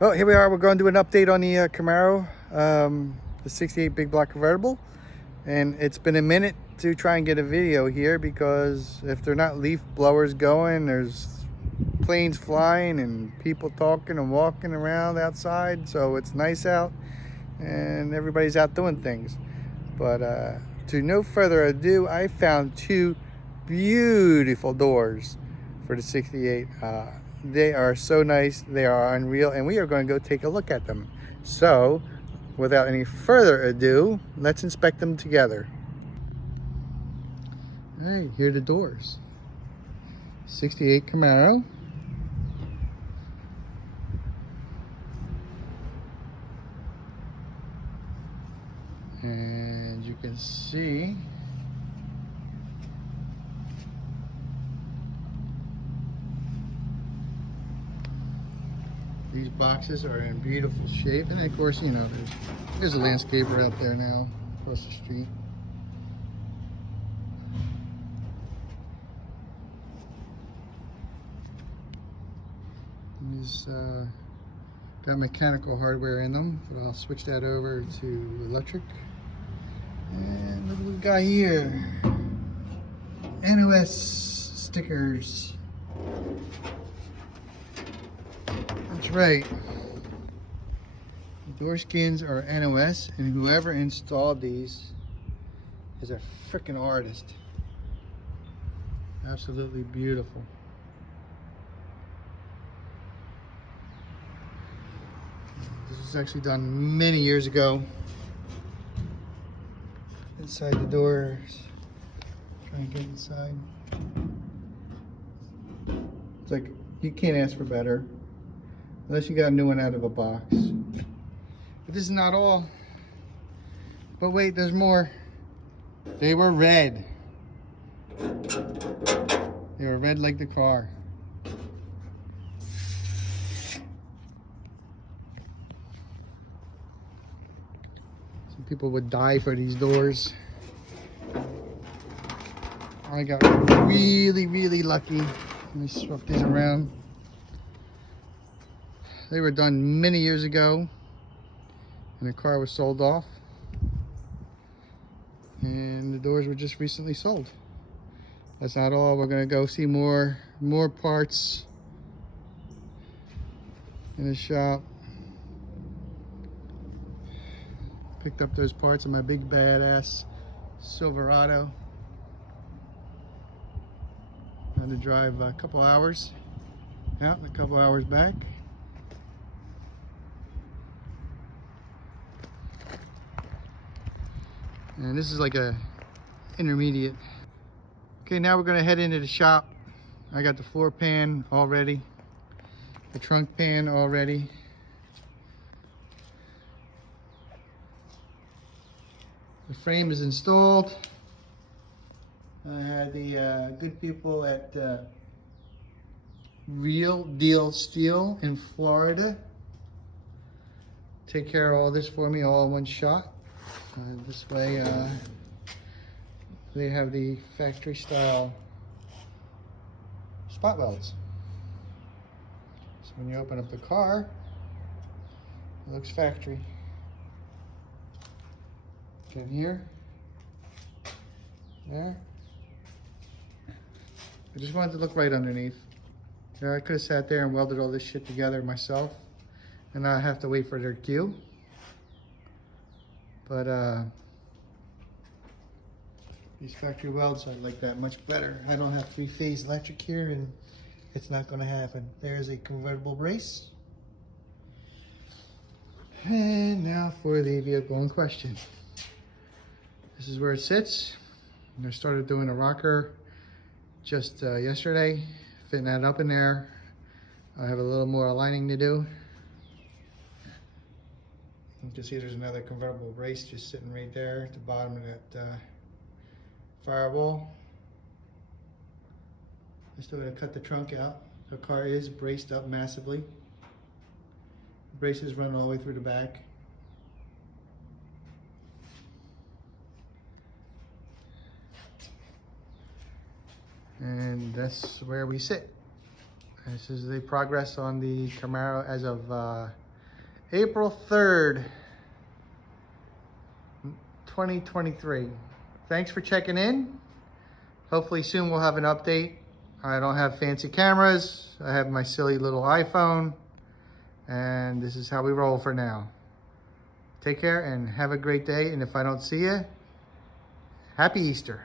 Well, here we are. We're going to do an update on the Camaro, the 68 big block convertible. And it's been a minute to try and get a video here because if they're not leaf blowers going, there's planes flying and people talking and walking around outside. So it's nice out and everybody's out doing things. But to no further ado, I found two beautiful doors for the 68. They are so nice, they are unreal, and we are going to go take a look at them. So without any further ado, let's inspect them together. All right, here are the doors. 68 Camaro. And you can see these boxes are in beautiful shape. And of course, you know, there's a landscaper out there now across the street. These got mechanical hardware in them, but I'll switch that over to electric. And look what we got here. NOS stickers. That's right. The door skins are NOS, and whoever installed these is a freaking artist. Absolutely beautiful. This was actually done many years ago. Inside the doors. Try and get inside. It's like you can't ask for better. Unless you got a new one out of a box. But this is not all. But wait, there's more. They were red. They were red like the car. Some people would die for these doors. I got really lucky. Let me swap these around. They were done many years ago, and the car was sold off, and the doors were just recently sold. That's not all. We're gonna go see more parts in the shop. Picked up those parts in my big badass Silverado. Had to drive a couple hours out and a couple hours back. And this is like a intermediate. Okay, now we're gonna head into the shop. I got the floor pan all ready, the trunk pan all ready. The frame is installed. I had the good people at Real Deal Steel in Florida take care of all this for me all in one shot. This way they have the factory style spot welds. So when you open up the car, it looks factory. Get in here, there. I just wanted to look right underneath. Yeah, I could have sat there and welded all this shit together myself, and now I have to wait for their cue. But these factory welds, I like that much better. I don't have three-phase electric here, and it's not going to happen. There's a convertible brace. And now for the vehicle in question. This is where it sits. And I started doing a rocker just yesterday, fitting that up in there. I have a little more aligning to do. You can see there's another convertible brace just sitting right there at the bottom of that firewall. I'm still going to cut the trunk out. The car is braced up massively. The braces run all the way through the back. And that's where we sit. This is the progress on the Camaro as of April 3rd, 2023. Thanks for checking in. Hopefully soon we'll have an update. I don't have fancy cameras. I have my silly little iPhone. And this is how we roll for now. Take care and have a great day. And if I don't see you, happy Easter.